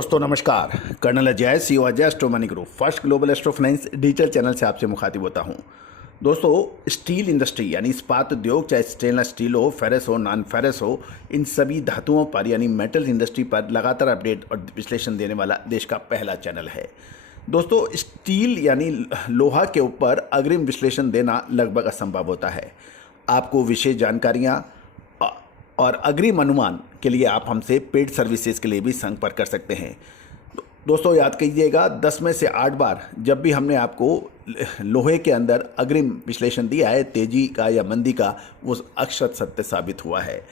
दोस्तों नमस्कार। Colonel Ajay, CEO Ajay astro money group first global astro finance digital channel से आपसे मुखातिब होता हूं। दोस्तों, स्टील इंडस्ट्री यानी इस्पात उद्योग, चाहे स्टेनलेस स्टील हो, फेरस हो, नॉन फेरस हो, इन सभी धातुओं पर यानी मेटल इंडस्ट्री पर लगातार अपडेट और विश्लेषण देने वाला देश का पहला चैनल है। दोस्तों, स्टील यानी लोहा के ऊपर अग्रिम विश्लेषण देना लगभग असंभव होता है। आपको विशेष जानकारियाँ और अग्रिम अनुमान के लिए आप हमसे पेड सर्विसेज के लिए भी संपर्क कर सकते हैं। दोस्तों, याद कीजिएगा, 10 में से 8 बार जब भी हमने आपको लोहे के अंदर अग्रिम विश्लेषण दिया है, तेजी का या मंदी का, वो अक्षर सत्य साबित हुआ है।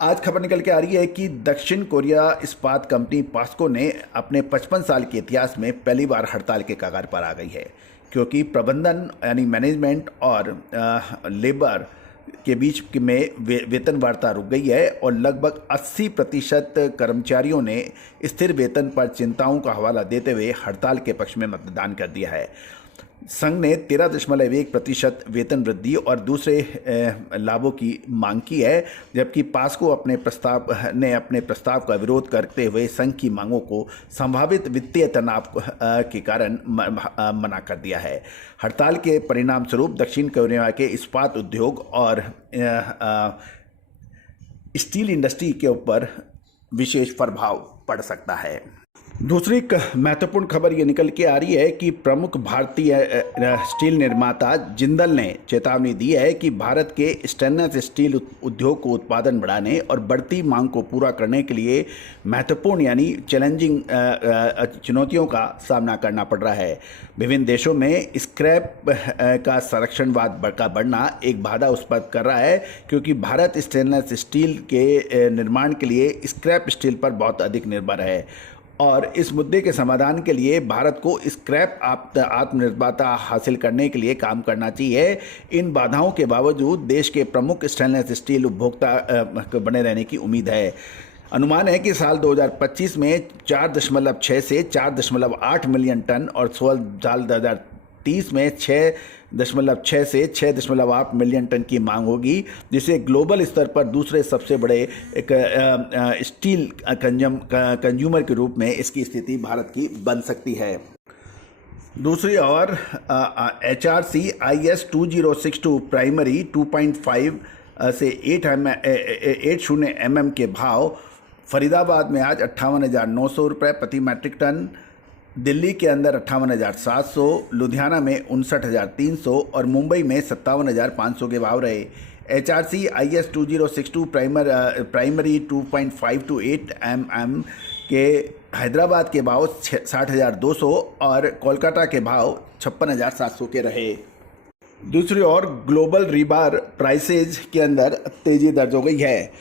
आज खबर निकल के आ रही है कि दक्षिण कोरिया इस्पात कंपनी पास्को ने अपने 55 साल के इतिहास में पहली बार हड़ताल के कगार पर आ गई है, क्योंकि प्रबंधन यानी मैनेजमेंट और लेबर के बीच में वेतन वार्ता रुक गई है और लगभग 80% कर्मचारियों ने स्थिर वेतन पर चिंताओं का हवाला देते हुए हड़ताल के पक्ष में मतदान कर दिया है। संघ ने 13.1% वेतन वृद्धि और दूसरे लाभों की मांग की है, जबकि पास्को अपने प्रस्ताव का विरोध करते हुए संघ की मांगों को संभावित वित्तीय तनाव के कारण मना कर दिया है। हड़ताल के परिणाम स्वरूप दक्षिण कोरिया के इस्पात उद्योग और स्टील इंडस्ट्री के ऊपर विशेष प्रभाव पड़ सकता है। दूसरी महत्वपूर्ण खबर ये निकल के आ रही है कि प्रमुख भारतीय स्टील निर्माता जिंदल ने चेतावनी दी है कि भारत के स्टेनलेस स्टील उद्योग को उत्पादन बढ़ाने और बढ़ती मांग को पूरा करने के लिए महत्वपूर्ण यानी चैलेंजिंग चुनौतियों का सामना करना पड़ रहा है। विभिन्न देशों में स्क्रैप का संरक्षणवाद का बढ़ना एक बाधा उत्पन्न कर रहा है, क्योंकि भारत स्टेनलेस स्टील के निर्माण के लिए स्क्रैप स्टील पर बहुत अधिक निर्भर है और इस मुद्दे के समाधान के लिए भारत को स्क्रैप आत्मनिर्भरता हासिल करने के लिए काम करना चाहिए। इन बाधाओं के बावजूद देश के प्रमुख स्टेनलेस स्टील उपभोक्ता बने रहने की उम्मीद है। अनुमान है कि साल 2025 में 4.6 से 4.8 मिलियन टन और साल 2030 में 6.6 से 6.8 मिलियन टन की मांग होगी, जिसे ग्लोबल स्तर पर दूसरे सबसे बड़े एक स्टील कंज्यूमर के रूप में इसकी स्थिति भारत की बन सकती है। दूसरी ओर HRC IS 2062 प्राइमरी 2.5 से 80 mm के भाव फरीदाबाद में आज 58,900 रुपये प्रति मैट्रिक टन, दिल्ली के अंदर 58,700, लुधियाना में 59,300 और मुंबई में 57,500 के भाव रहे। HRC IS 2062 primary 2.5 to 8 mm के हैदराबाद के भाव 60,200 और कोलकाता के भाव 56,700 के रहे। दूसरी ओर ग्लोबल रीबार प्राइसेज के अंदर तेजी दर्ज हो गई है।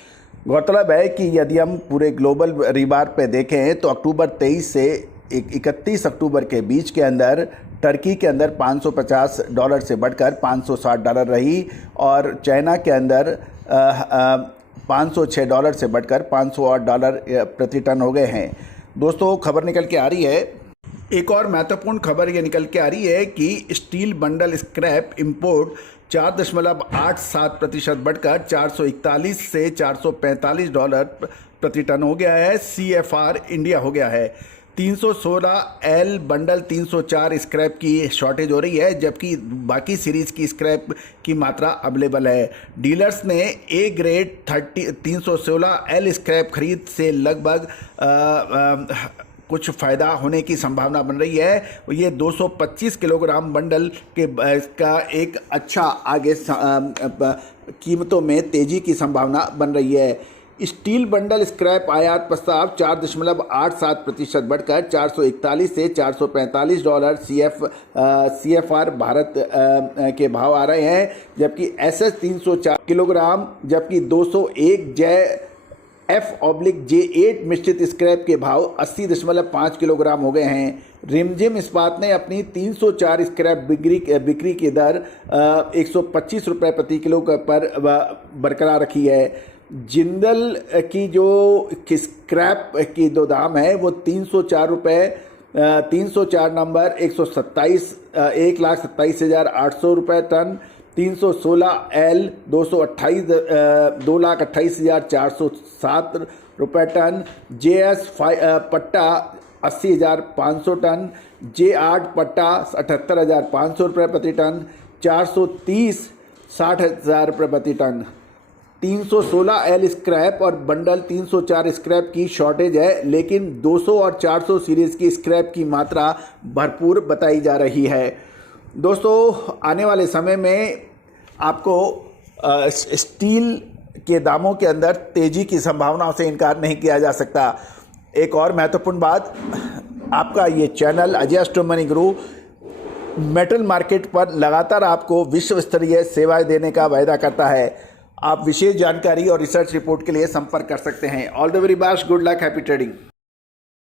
गौरतलब है कि यदि हम पूरे ग्लोबल रीबार पे देखें तो अक्टूबर 23 से 31 अक्टूबर के बीच के अंदर टर्की के अंदर $550 से बढ़कर $560 रही और चाइना के अंदर $506 से बढ़कर $508 प्रति टन हो गए हैं। दोस्तों, खबर निकल के आ रही है, एक और महत्वपूर्ण खबर ये निकल के आ रही है कि स्टील बंडल स्क्रैप इंपोर्ट 4.87% बढ़कर 441 से $445 प्रति टन हो गया है। CFR इंडिया हो गया है। 316L बंडल 304 स्क्रैप की शॉर्टेज हो रही है, जबकि बाकी सीरीज की स्क्रैप की मात्रा अवेलेबल है। डीलर्स ने A ग्रेड 316L स्क्रैप खरीद से लगभग कुछ फ़ायदा होने की संभावना बन रही है। ये 225 किलोग्राम बंडल के का एक अच्छा आगे कीमतों में तेज़ी की संभावना बन रही है। स्टील बंडल स्क्रैप आयात प्रस्ताव 4.87% बढ़कर 441 से $445 CFR भारत के भाव आ रहे हैं, जबकि SS 304 किलोग्राम, जबकि 201 F/J8 मिश्रित स्क्रैप के भाव 80.5 किलोग्राम हो गए हैं। रिमझिम इस्पात ने अपनी 304 स्क्रैप बिक्री की दर 125 रुपये प्रति किलो पर बरकरार रखी है। जिंदल की जो स्क्रैप की जो दाम है वो 304 रुपये 304 नंबर 127,800 रुपये टन, 316L 2,28,407 रुपये टन, JS पट्टा 80,500 टन, J8 पट्टा 78,500 रुपये प्रति टन, 430 60,000 रुपये प्रति टन। 316L स्क्रैप और बंडल 304 स्क्रैप की शॉर्टेज है, लेकिन 200 और 400 सीरीज़ की स्क्रैप की मात्रा भरपूर बताई जा रही है। दोस्तों, आने वाले समय में आपको स्टील के दामों के अंदर तेज़ी की संभावनाओं से इनकार नहीं किया जा सकता। एक और महत्वपूर्ण बात, आपका ये चैनल अजय एस्ट्रो मनी गुरु मेटल मार्केट पर लगातार आपको विश्व स्तरीय सेवाएं देने का वायदा करता है। आप विशेष जानकारी और रिसर्च रिपोर्ट के लिए संपर्क कर सकते हैं। All the very best, good luck, happy trading.